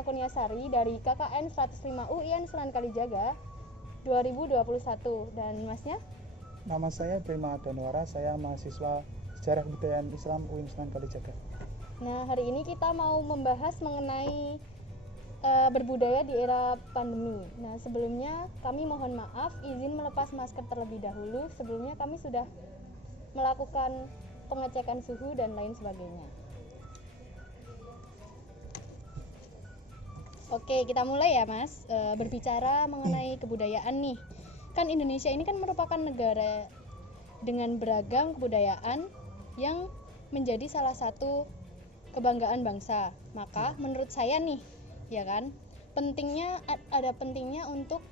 Christina Kurniasari dari KKN 105 UIN Sunan Kalijaga 2021. Dan masnya? Nama saya Prima Danwara, saya mahasiswa Sejarah Kebudayaan Islam UIN Sunan Kalijaga. Nah, hari ini kita mau membahas mengenai berbudaya di era pandemi. Nah, sebelumnya kami mohon maaf izin melepas masker terlebih dahulu. Sebelumnya kami sudah melakukan pengecekan suhu dan lain sebagainya. Oke, kita mulai ya Mas. Berbicara mengenai kebudayaan nih. Kan Indonesia ini kan merupakan negara dengan beragam kebudayaan yang menjadi salah satu kebanggaan bangsa. Maka menurut saya nih, ya kan, ada pentingnya untuk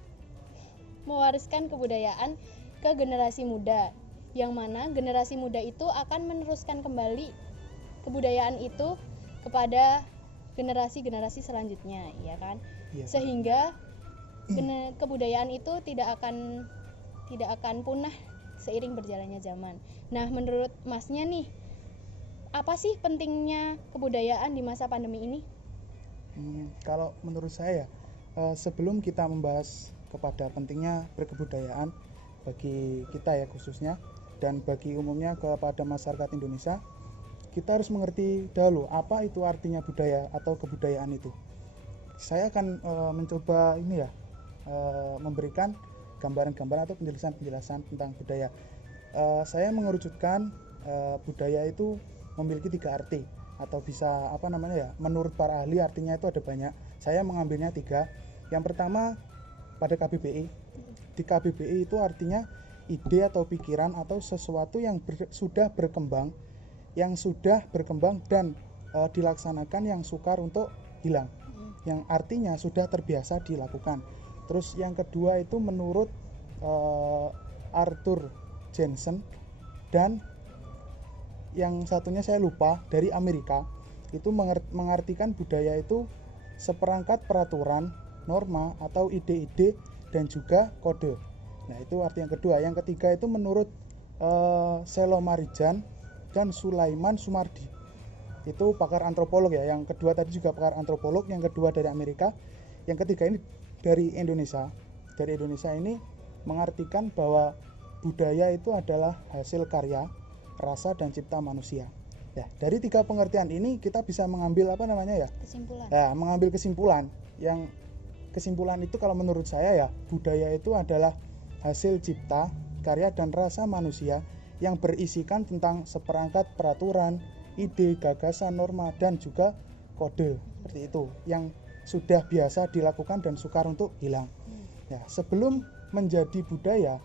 mewariskan kebudayaan ke generasi muda, yang mana generasi muda itu akan meneruskan kembali kebudayaan itu kepada generasi-generasi selanjutnya, ya kan? Iya. Sehingga kebudayaan itu tidak akan punah seiring berjalannya zaman. Nah, menurut Masnya nih, apa sih pentingnya kebudayaan di masa pandemi ini? Kalau menurut saya, sebelum kita membahas kepada pentingnya berkebudayaan bagi kita ya khususnya, dan bagi umumnya kepada masyarakat Indonesia, kita harus mengerti dahulu apa itu artinya budaya atau kebudayaan itu. Saya akan mencoba memberikan gambaran-gambaran atau penjelasan-penjelasan tentang budaya. Saya mengerucutkan budaya itu memiliki 3 arti, atau bisa menurut para ahli artinya itu ada banyak. Saya mengambilnya 3. Yang pertama, pada KBBI. Di KBBI itu artinya ide atau pikiran atau sesuatu yang sudah berkembang dan dilaksanakan yang sukar untuk hilang, yang artinya sudah terbiasa dilakukan. Terus yang kedua itu menurut Arthur Jensen, dan yang satunya saya lupa, dari Amerika, itu mengartikan budaya itu seperangkat peraturan, norma atau ide-ide dan juga kode. Nah, itu arti yang kedua. Yang ketiga itu menurut Selo Marijan dan Sulaiman Sumardi, itu pakar antropolog ya. Yang kedua tadi juga pakar antropolog, yang kedua dari Amerika, yang ketiga ini dari Indonesia. Dari Indonesia ini mengartikan bahwa budaya itu adalah hasil karya, rasa dan cipta manusia. Ya, dari 3 pengertian ini kita bisa mengambil Kesimpulan. Ya, mengambil kesimpulan. Yang kesimpulan itu kalau menurut saya ya, budaya itu adalah hasil cipta, karya dan rasa manusia yang berisikan tentang seperangkat peraturan, ide, gagasan, norma dan juga kode, seperti itu, yang sudah biasa dilakukan dan sukar untuk hilang. Ya, sebelum menjadi budaya,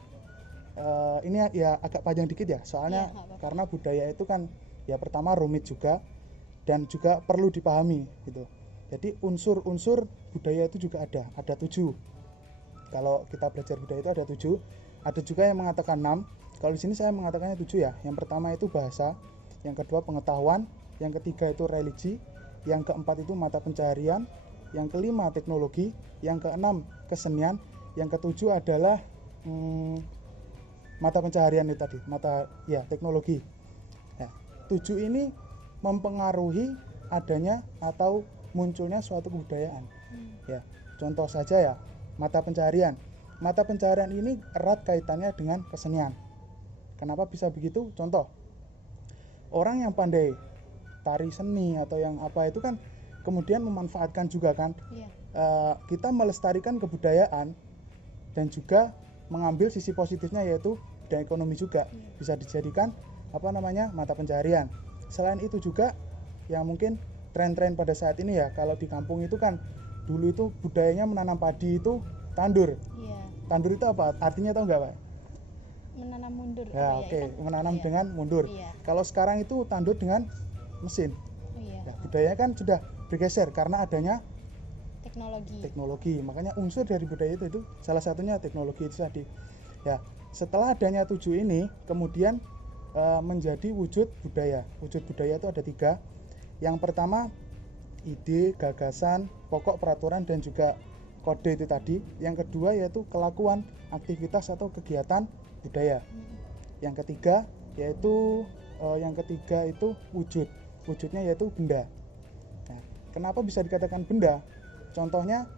ini ya agak panjang dikit ya, soalnya karena budaya itu kan ya pertama rumit juga dan juga perlu dipahami gitu. Jadi unsur-unsur budaya itu juga ada 7. Kalau kita belajar budaya itu ada 7. Ada juga yang mengatakan 6. Kalau di sini saya mengatakannya 7 ya. Yang pertama itu bahasa, yang kedua pengetahuan, yang ketiga itu religi, yang keempat itu mata pencaharian, yang kelima teknologi, yang keenam kesenian, yang ketujuh adalah mata pencaharian itu tadi, teknologi. Nah, 7 ini mempengaruhi adanya atau munculnya suatu kebudayaan. Ya, contoh saja ya, mata pencaharian. Mata pencaharian ini erat kaitannya dengan kesenian. Kenapa bisa begitu? Contoh, orang yang pandai tari seni atau yang apa itu kan kemudian memanfaatkan juga kan. Kita melestarikan kebudayaan dan juga mengambil sisi positifnya, yaitu dan ekonomi juga bisa dijadikan mata pencaharian. Selain itu juga yang mungkin tren-tren pada saat ini ya, kalau di kampung itu kan dulu itu budayanya menanam padi itu tandur. Tandur itu apa? Artinya tahu nggak Pak? Menanam mundur. Ya, menanam dengan mundur. Kalau sekarang itu tandur dengan mesin. Nah, budaya kan sudah bergeser karena adanya teknologi. Makanya unsur dari budaya itu salah satunya teknologi itu tadi. Ya, setelah adanya 7 ini kemudian menjadi wujud budaya. Wujud budaya itu ada 3. Yang pertama ide, gagasan, pokok peraturan dan juga kode itu tadi. Yang kedua yaitu kelakuan, aktivitas atau kegiatan budaya. Yang ketiga itu wujud. Wujudnya yaitu benda. Nah, kenapa bisa dikatakan benda? Contohnya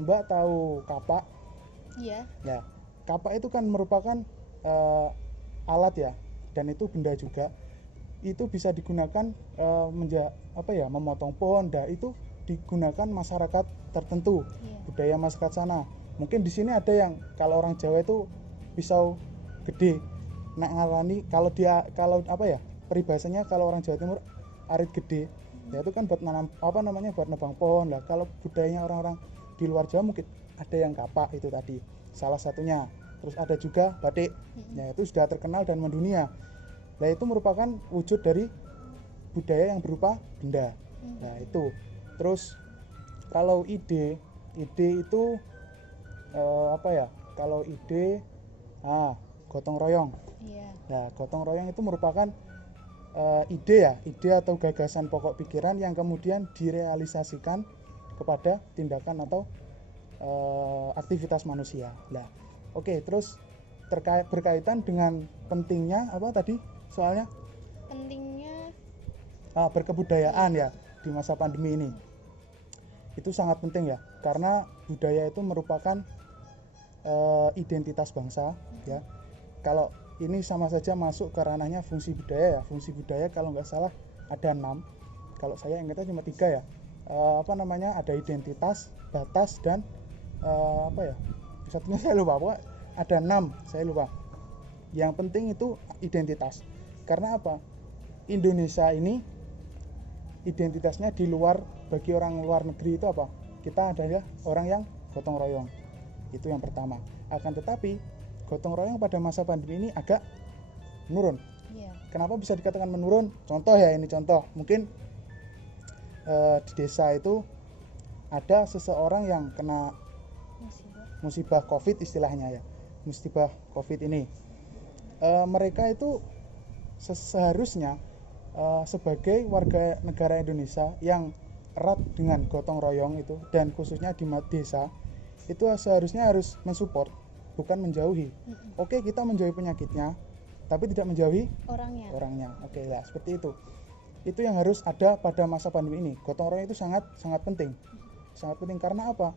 Mbak tahu kapak? Iya. Ya, kapak itu kan merupakan alat ya, dan itu benda juga. Itu bisa digunakan memotong pohon. Nah, itu digunakan masyarakat tertentu, Iya. budaya masyarakat sana. Mungkin di sini ada yang kalau orang Jawa itu pisau gede. Nak ngarani kalau peribahasanya kalau orang Jawa Timur arit gede. Ya itu kan buat nanam buat nebang pohon. Lah kalau budayanya orang-orang di luar Jawa mungkin ada yang kapak itu tadi. Salah satunya. Terus ada juga batik. Ya itu sudah terkenal dan mendunia. Nah itu merupakan wujud dari budaya yang berupa benda. Nah itu. Terus kalau ide itu kalau ide gotong royong. Iya. Nah gotong royong itu merupakan ide atau gagasan pokok pikiran yang kemudian direalisasikan kepada tindakan atau aktivitas manusia. Nah oke, terus berkaitan dengan pentingnya apa tadi soalnya? Pentingnya Berkebudayaan ya di masa pandemi ini. Itu sangat penting ya, karena budaya itu merupakan identitas bangsa ya. Kalau ini sama saja masuk ke ranahnya fungsi budaya ya. Fungsi budaya kalau nggak salah ada 6. Kalau saya ingatnya cuma 3 ya. Ada identitas, batas, dan satunya saya lupa. Pokoknya ada 6, saya lupa. Yang penting itu identitas. Karena apa? Indonesia ini identitasnya di luar, bagi orang luar negeri itu apa? Kita adalah orang yang gotong royong. Itu yang pertama. Akan tetapi gotong royong pada masa pandemi ini agak menurun. Iya. Kenapa bisa dikatakan menurun? Contoh ya, ini contoh. Mungkin di desa itu ada seseorang yang kena musibah COVID istilahnya ya. Musibah COVID ini. Mereka itu seharusnya sebagai warga negara Indonesia yang erat dengan gotong royong itu, dan khususnya di desa itu seharusnya harus mensupport, bukan menjauhi. Oke, kita menjauhi penyakitnya, tapi tidak menjauhi orangnya. Oke lah, seperti itu. Itu yang harus ada pada masa pandemi ini. Gotong royong itu sangat penting, sangat penting. Karena apa?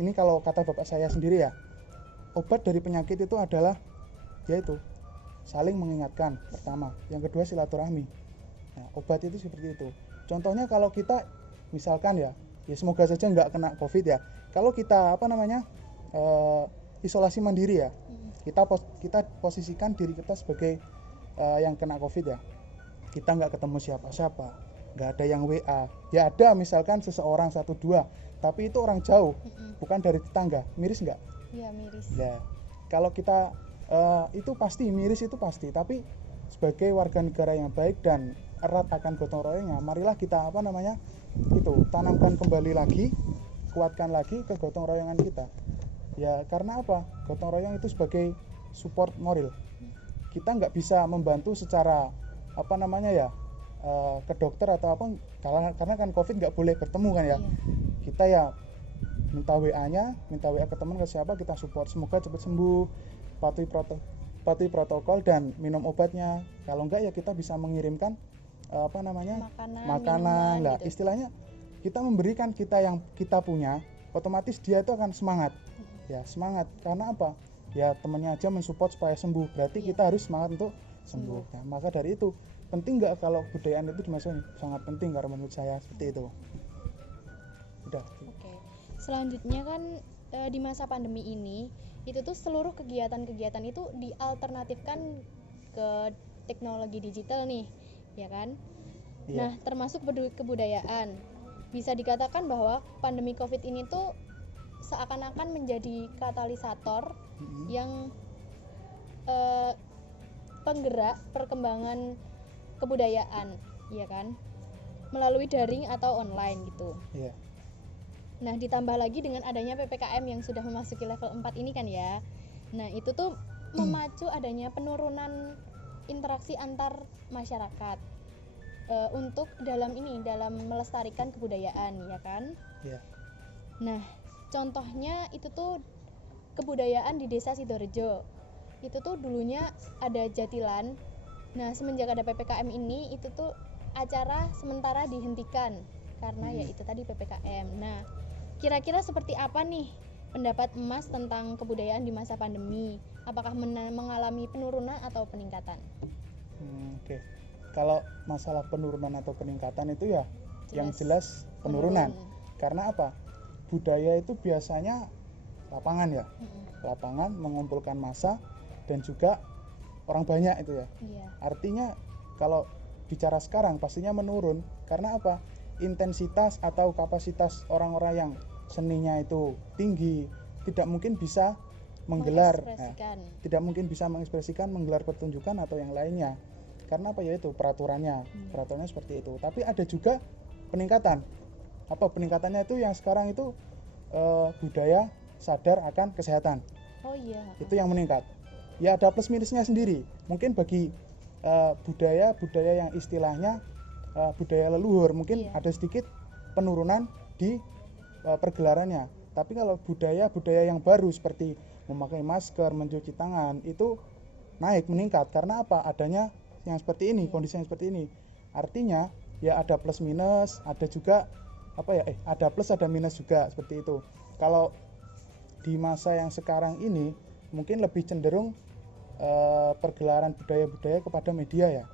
Ini kalau kata bapak saya sendiri ya, obat dari penyakit itu adalah yaitu saling mengingatkan pertama, yang kedua silaturahmi. Nah, obat itu seperti itu. Contohnya kalau kita misalkan ya semoga saja nggak kena COVID ya. Kalau kita isolasi mandiri ya, kita posisikan diri kita sebagai yang kena COVID ya. Kita nggak ketemu siapa-siapa, nggak ada yang WA. Ya ada misalkan seseorang 1-2, tapi itu orang jauh, bukan dari tetangga. Miris nggak? Iya, miris. Ya, kalau kita itu pasti miris, itu pasti. Tapi sebagai warga negara yang baik dan erat akan gotong royongnya, marilah kita tanamkan kembali lagi, kuatkan lagi ke gotong royongan kita. Ya karena apa? Gotong royong itu sebagai support moral. Kita nggak bisa membantu secara ke dokter atau apa, karena kan COVID nggak boleh bertemu kan ya. Iya. Kita ya minta WA ke teman, ke siapa, kita support, semoga cepat sembuh, patuhi protokol dan minum obatnya. Kalau enggak ya kita bisa mengirimkan makanan lah gitu. Istilahnya kita memberikan yang kita punya, otomatis dia itu akan semangat. Ya semangat, karena apa? Ya temannya aja mensupport supaya sembuh, berarti kita harus semangat untuk sembuh. Nah, maka dari itu penting nggak kalau budayaan itu dimasukin? Sangat penting kalau menurut saya, seperti itu. Udah. Oke. Selanjutnya kan di masa pandemi ini itu tuh seluruh kegiatan-kegiatan itu dialternatifkan ke teknologi digital nih, ya kan? Iya. Nah, termasuk kebudayaan. Bisa dikatakan bahwa pandemi COVID ini tuh seakan-akan menjadi katalisator yang penggerak perkembangan kebudayaan, ya kan? Melalui daring atau online gitu. Iya. Nah, ditambah lagi dengan adanya PPKM yang sudah memasuki level 4 ini kan ya. Nah, itu tuh memacu adanya penurunan interaksi antar masyarakat untuk dalam melestarikan kebudayaan, ya kan? Iya. Nah, contohnya itu tuh kebudayaan di Desa Sidorejo. Itu tuh dulunya ada jatilan. Nah, semenjak ada PPKM ini itu tuh acara sementara dihentikan karena ya itu tadi PPKM. Nah, kira-kira seperti apa nih pendapat Mas tentang kebudayaan di masa pandemi? Apakah mengalami penurunan atau peningkatan? Oke. Kalau masalah penurunan atau peningkatan itu ya yang jelas penurunan. Karena apa? Budaya itu biasanya lapangan ya. Lapangan mengumpulkan massa dan juga orang banyak itu ya. Iya. Artinya kalau bicara sekarang pastinya menurun. Karena apa? Intensitas atau kapasitas orang-orang yang seninya itu tinggi, tidak mungkin bisa menggelar, tidak mungkin bisa mengekspresikan, menggelar pertunjukan atau yang lainnya. Karena apa ya itu peraturannya seperti itu. Tapi ada juga peningkatan. Apa peningkatannya itu yang sekarang itu budaya sadar akan kesehatan. Oh iya. Itu yang meningkat. Ya ada plus minusnya sendiri. Mungkin bagi budaya yang istilahnya budaya leluhur mungkin ada sedikit penurunan di pergelarannya. Tapi kalau budaya yang baru seperti memakai masker, mencuci tangan itu naik, meningkat. Karena apa? Adanya yang seperti ini, kondisi yang seperti ini. Artinya ya ada plus minus, ada juga ada plus ada minus juga seperti itu. Kalau di masa yang sekarang ini mungkin lebih cenderung pergelaran budaya kepada media ya,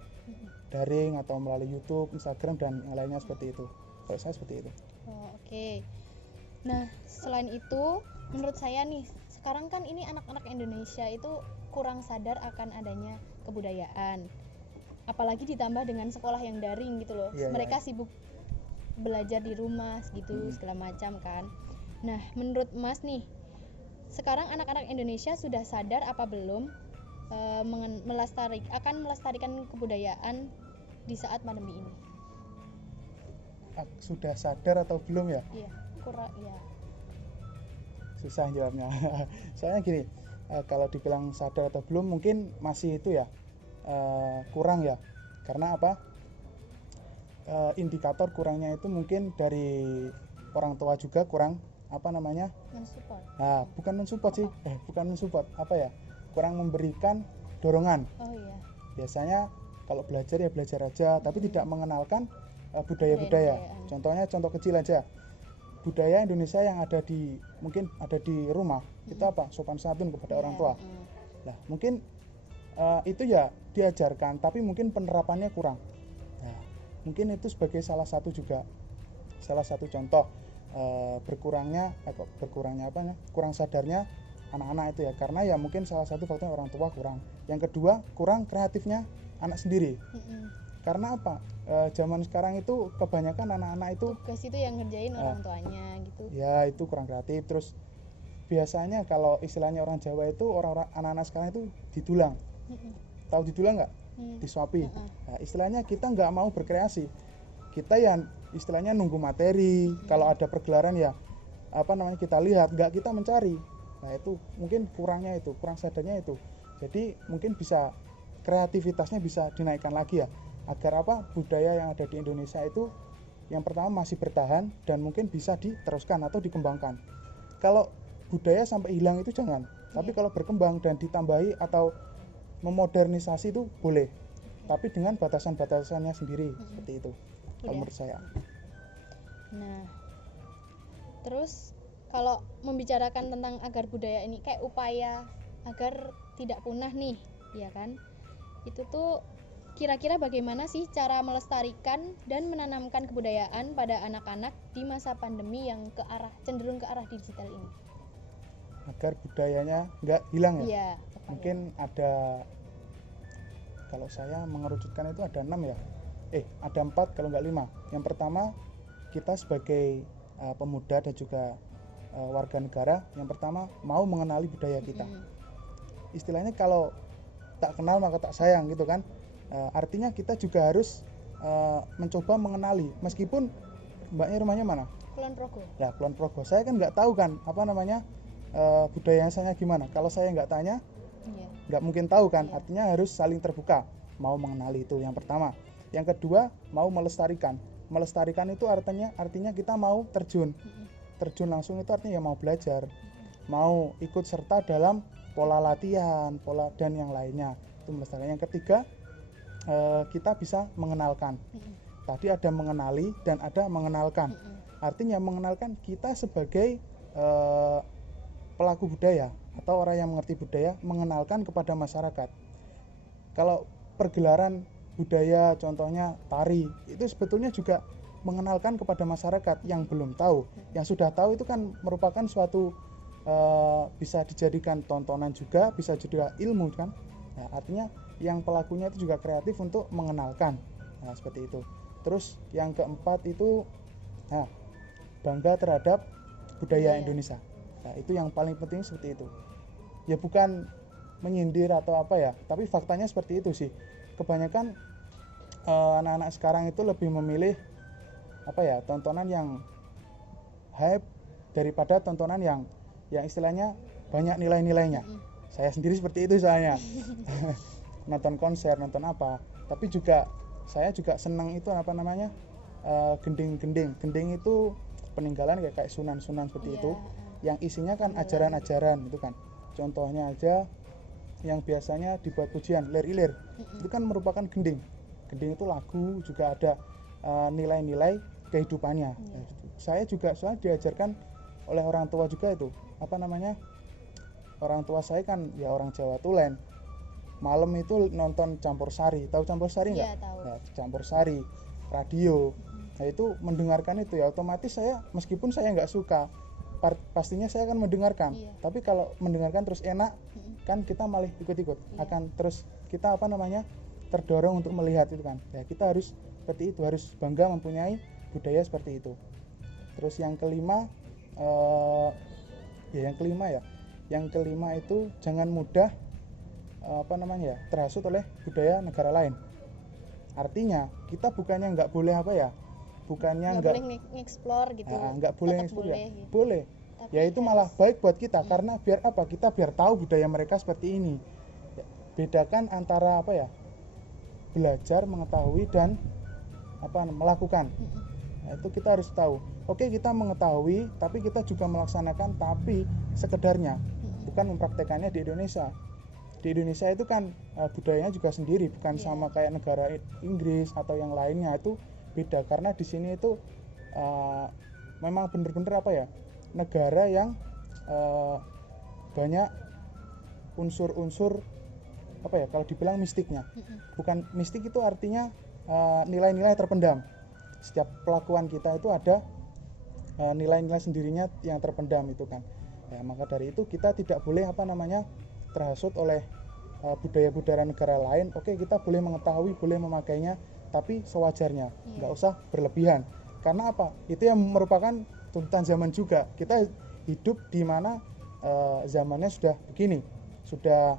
daring atau melalui YouTube, Instagram dan yang lainnya seperti itu. Kalau saya seperti itu. Oke. Nah, selain itu menurut saya nih, sekarang kan ini anak-anak Indonesia itu kurang sadar akan adanya kebudayaan. Apalagi ditambah dengan sekolah yang daring gitu loh. Mereka sibuk belajar di rumah gitu segala macam kan. Nah, menurut Mas nih, sekarang anak-anak Indonesia sudah sadar apa belum melestarikan kebudayaan di saat pandemi ini? Sudah sadar atau belum ya? Iya, kurang ya. Susah jawabnya. Soalnya gini, kalau dibilang sadar atau belum mungkin masih itu ya kurang ya. Karena apa? Indikator kurangnya itu mungkin dari orang tua juga kurang mensupport. Nah, bukan mensupport sih, bukan mensupport, kurang memberikan dorongan. Oh iya. Biasanya kalau belajar ya belajar aja, tapi tidak mengenalkan budaya-budaya. Contohnya contoh kecil aja. Budaya Indonesia yang mungkin ada di rumah, itu apa? Sopan santun kepada orang tua. Nah, mungkin itu ya diajarkan, tapi mungkin penerapannya kurang. Nah, mungkin itu sebagai salah satu contoh kurang sadarnya anak-anak itu ya, karena ya mungkin salah satu faktornya orang tua kurang. Yang kedua, kurang kreatifnya anak sendiri. Karena apa? Zaman sekarang itu kebanyakan anak-anak itu tugas itu yang ngerjain orang tuanya gitu. Ya, itu kurang kreatif. Terus biasanya kalau istilahnya orang Jawa itu orang-orang anak-anak sekarang itu didulang. Tahu didulang nggak? Disuapi. Nah, istilahnya kita nggak mau berkreasi. Kita yang istilahnya nunggu materi. Kalau ada pergelaran ya kita lihat, nggak kita mencari. Nah, itu mungkin kurangnya itu, kurang sadarnya itu. Jadi mungkin bisa kreativitasnya bisa dinaikkan lagi ya, agar budaya yang ada di Indonesia itu yang pertama masih bertahan dan mungkin bisa diteruskan atau dikembangkan. Kalau budaya sampai hilang itu jangan, tapi kalau berkembang dan ditambahi atau memodernisasi itu boleh, tapi dengan batasan-batasannya sendiri. Seperti itu kalau menurut saya. Nah, terus kalau membicarakan tentang agar budaya ini kayak upaya agar tidak punah nih, ya kan? Itu tuh kira-kira bagaimana sih cara melestarikan dan menanamkan kebudayaan pada anak-anak di masa pandemi yang cenderung ke arah digital ini? Agar budayanya nggak hilang ya? Iya. Mungkin ada, kalau saya mengerucutkan itu ada 6 ya. Ada 4 kalau nggak 5. Yang pertama, kita sebagai pemuda dan juga warga negara, yang pertama mau mengenali budaya kita. Istilahnya kalau tak kenal maka tak sayang gitu kan. Artinya kita juga harus mencoba mengenali, meskipun mbaknya rumahnya mana? Kulon Progo. Ya, Kulon Progo. Saya kan nggak tahu kan budaya saya gimana. Kalau saya nggak tanya, nggak mungkin tahu kan. Artinya harus saling terbuka, mau mengenali, itu yang pertama. Yang kedua, mau melestarikan. Melestarikan itu artinya kita mau terjun langsung, itu artinya ya mau belajar, mau ikut serta dalam pola latihan, pola dan yang lainnya, itu melestarikan. Yang ketiga, kita bisa mengenalkan. Tadi ada mengenali dan ada mengenalkan. Artinya mengenalkan kita sebagai pelaku budaya atau orang yang mengerti budaya, mengenalkan kepada masyarakat. Kalau pergelaran budaya contohnya tari, itu sebetulnya juga mengenalkan kepada masyarakat yang belum tahu. Yang sudah tahu itu kan merupakan suatu bisa dijadikan tontonan juga, bisa juga ilmu kan. Nah, artinya yang pelakunya itu juga kreatif untuk mengenalkan. Nah, seperti itu. Terus yang keempat itu bangga terhadap budaya Indonesia. Nah, itu yang paling penting seperti itu. Ya bukan menyindir atau apa ya, tapi faktanya seperti itu sih. Kebanyakan anak-anak sekarang itu lebih memilih tontonan yang hype daripada tontonan yang istilahnya banyak nilai-nilainya. Saya sendiri seperti itu soalnya. Nonton konser, nonton apa. Tapi saya juga senang itu gending-gending. Gending itu peninggalan kayak sunan-sunan seperti itu. Yang isinya kan ajaran-ajaran itu kan. Contohnya aja yang biasanya dibuat pujian, lir-ilir. Itu kan merupakan gending. Gending itu lagu, juga ada nilai-nilai kehidupannya. Saya juga soalnya diajarkan oleh orang tua juga itu. Orang tua saya kan ya orang Jawa Tulen. Malam itu nonton campur sari. Tahu campur sari nggak? Iya, tahu. Nah, campur sari, radio. Nah, itu mendengarkan itu ya otomatis saya meskipun saya nggak suka, pastinya saya akan mendengarkan. Tapi kalau mendengarkan terus enak, kan kita malah ikut-ikut. Akan terus kita terdorong untuk melihat itu kan. Ya, kita harus seperti itu, harus bangga mempunyai budaya seperti itu. Terus yang kelima yang kelima itu jangan mudah terhasut oleh budaya negara lain. Artinya kita bukannya nggak boleh bukannya nggak boleh nge-explore gitu. Nggak boleh nge-explore ya. Gitu. Boleh. Tapi ya itu malah baik buat kita karena biar kita biar tahu budaya mereka seperti ini. Bedakan antara belajar, mengetahui dan melakukan. Nah, itu kita harus tahu. Oke, kita mengetahui tapi kita juga melaksanakan tapi sekedarnya, bukan mempraktekannya di Indonesia. Di Indonesia itu kan budayanya juga sendiri, bukan sama kayak negara Inggris atau yang lainnya. Itu beda karena di sini itu memang benar-benar negara yang banyak unsur-unsur kalau dibilang mistiknya. Bukan mistik itu artinya nilai-nilai terpendam. Setiap pelakuan kita itu ada nilai-nilai sendirinya yang terpendam itu kan. Ya, maka dari itu kita tidak boleh terhasut oleh budaya-budaya negara lain. Oke, kita boleh mengetahui, boleh memakainya, tapi sewajarnya, nggak usah berlebihan. Karena itu yang merupakan tuntutan zaman juga. Kita hidup di mana zamannya sudah begini, sudah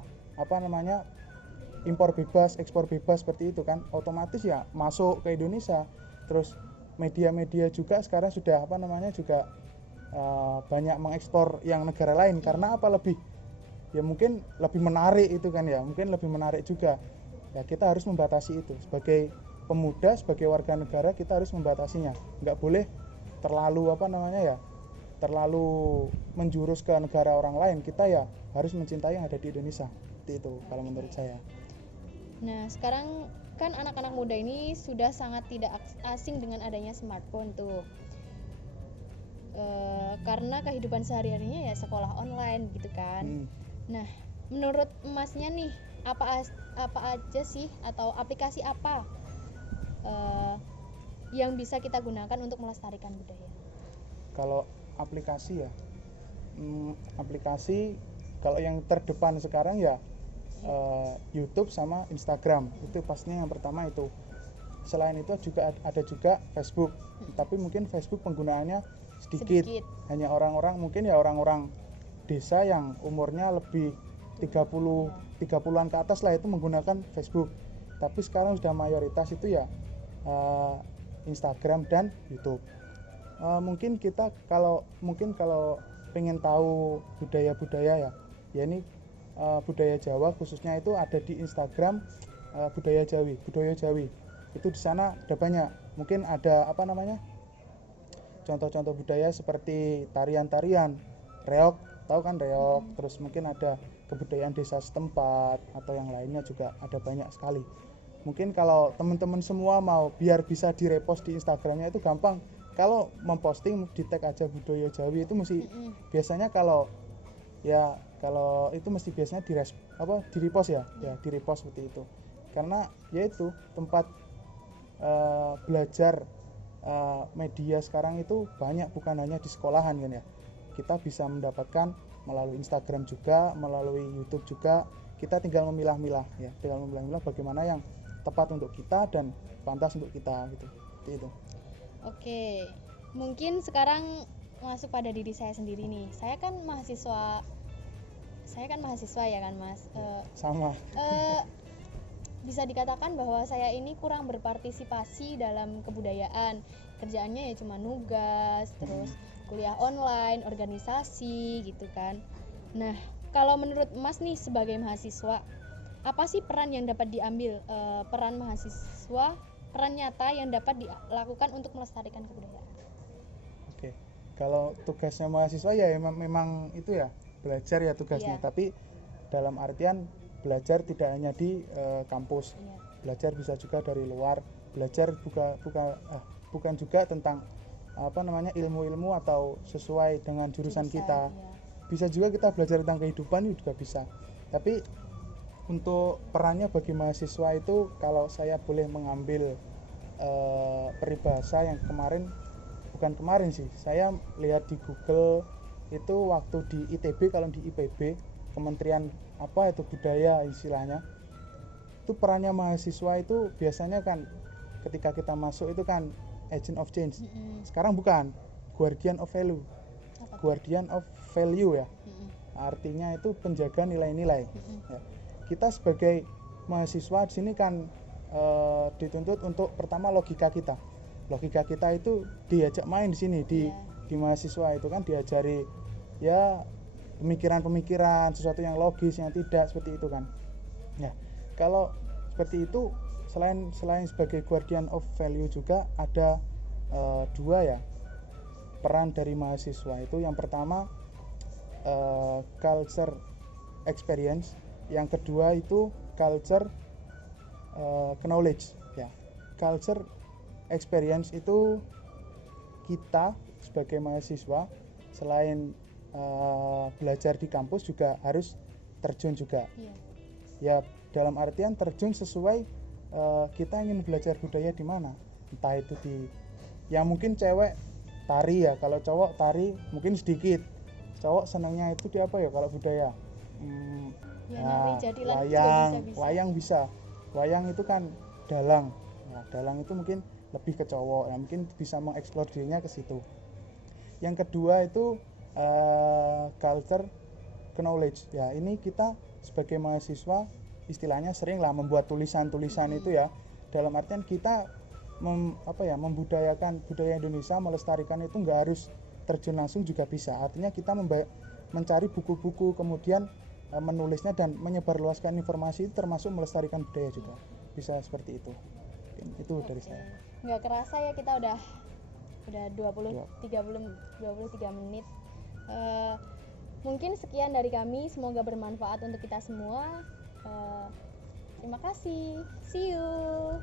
impor bebas, ekspor bebas seperti itu kan. Otomatis ya masuk ke Indonesia. Terus media-media juga sekarang sudah juga banyak mengekspor yang negara lain. Karena mungkin lebih menarik itu kan ya, mungkin lebih menarik juga. Ya kita harus membatasi itu sebagai pemuda, sebagai warga negara kita harus membatasinya. Nggak boleh terlalu terlalu menjurus ke negara orang lain. Kita ya harus mencintai yang ada di Indonesia. Seperti itu kalau menurut saya. Nah, sekarang kan anak-anak muda ini sudah sangat tidak asing dengan adanya smartphone tuh. Karena kehidupan sehari-harinya ya sekolah online gitu kan. Nah, menurut Masnya nih, apa aja sih atau aplikasi apa yang bisa kita gunakan untuk melestarikan budaya? Kalau aplikasi ya, aplikasi kalau yang terdepan sekarang ya YouTube sama Instagram, itu pastinya yang pertama itu. Selain itu juga ada juga Facebook, tapi mungkin Facebook penggunaannya sedikit. Hanya orang-orang desa yang umurnya lebih 30-an ke atas lah itu menggunakan Facebook. Tapi sekarang sudah mayoritas itu ya Instagram dan YouTube. Mungkin kalau pengen tahu budaya-budaya ya ini budaya Jawa khususnya itu ada di Instagram budaya Jawi. Itu di sana ada banyak. Mungkin ada contoh-contoh budaya seperti tarian-tarian, reog, tahu kan reog, terus mungkin ada kebudayaan desa setempat atau yang lainnya juga ada banyak sekali. Mungkin kalau teman-teman semua mau biar bisa direpost di Instagramnya itu gampang. Kalau memposting di tag aja budaya Jawi itu mesti biasanya kalau itu mesti biasanya di repost ya di repost seperti itu. Karena yaitu tempat belajar media sekarang itu banyak, bukan hanya di sekolahan kan ya. Kita bisa mendapatkan melalui Instagram juga, melalui YouTube juga. Kita tinggal memilah-milah bagaimana yang tepat untuk kita dan pantas untuk kita gitu. Seperti itu. Oke, mungkin sekarang masuk pada diri saya sendiri nih. Saya kan mahasiswa ya kan Mas. Sama. Bisa dikatakan bahwa saya ini kurang berpartisipasi dalam kebudayaan. Kerjaannya ya cuma nugas, terus kuliah online, organisasi gitu kan. Nah, kalau menurut Mas nih sebagai mahasiswa, apa sih peran yang dapat diambil peran mahasiswa, peran nyata yang dapat dilakukan untuk melestarikan kebudayaan? Oke. Kalau tugasnya mahasiswa ya memang itu ya, belajar ya tugasnya, tapi dalam artian belajar tidak hanya di kampus. Belajar bisa juga dari luar. Belajar bukan juga tentang ilmu-ilmu atau sesuai dengan jurusan kita. Bisa juga kita belajar tentang kehidupan itu juga bisa. Tapi untuk perannya bagi mahasiswa itu, kalau saya boleh mengambil peribahasa yang bukan kemarin sih, saya lihat di Google itu waktu di ITB, kalau di IPB Kementerian budaya istilahnya, itu perannya mahasiswa itu biasanya kan ketika kita masuk itu kan agent of change. Sekarang bukan, guardian of value. Guardian of value ya. Artinya itu penjaga nilai-nilai. Ya. Kita sebagai mahasiswa di sini kan dituntut untuk pertama logika kita. Logika kita itu diajak main di sini di mahasiswa itu kan diajari ya pemikiran-pemikiran, sesuatu yang logis, yang tidak seperti itu kan. Nah, kalau seperti itu selain sebagai guardian of value juga ada dua ya peran dari mahasiswa itu. Yang pertama culture experience, yang kedua itu culture knowledge ya. Culture experience itu kita sebagai mahasiswa selain belajar di kampus juga harus terjun juga. Ya dalam artian terjun sesuai kita ingin belajar budaya di mana. Entah itu yang mungkin cewek tari ya, kalau cowok tari mungkin sedikit. Cowok senangnya itu di apa ya kalau budaya? Wayang bisa. Wayang itu kan dalang. Nah, dalang itu mungkin lebih ke cowok, ya mungkin bisa mengeksplor dirinya ke situ. Yang kedua itu culture knowledge ya, ini kita sebagai mahasiswa istilahnya sering lah membuat tulisan-tulisan itu ya, dalam artian kita membudayakan budaya Indonesia, melestarikan itu nggak harus terjun langsung juga bisa. Artinya kita mencari buku-buku, kemudian menulisnya dan menyebarluaskan informasi itu termasuk melestarikan budaya juga, bisa seperti itu. Itu dari saya. Nggak kerasa ya kita udah 23 menit. Mungkin sekian dari kami, semoga bermanfaat untuk kita semua. Terima kasih, see you.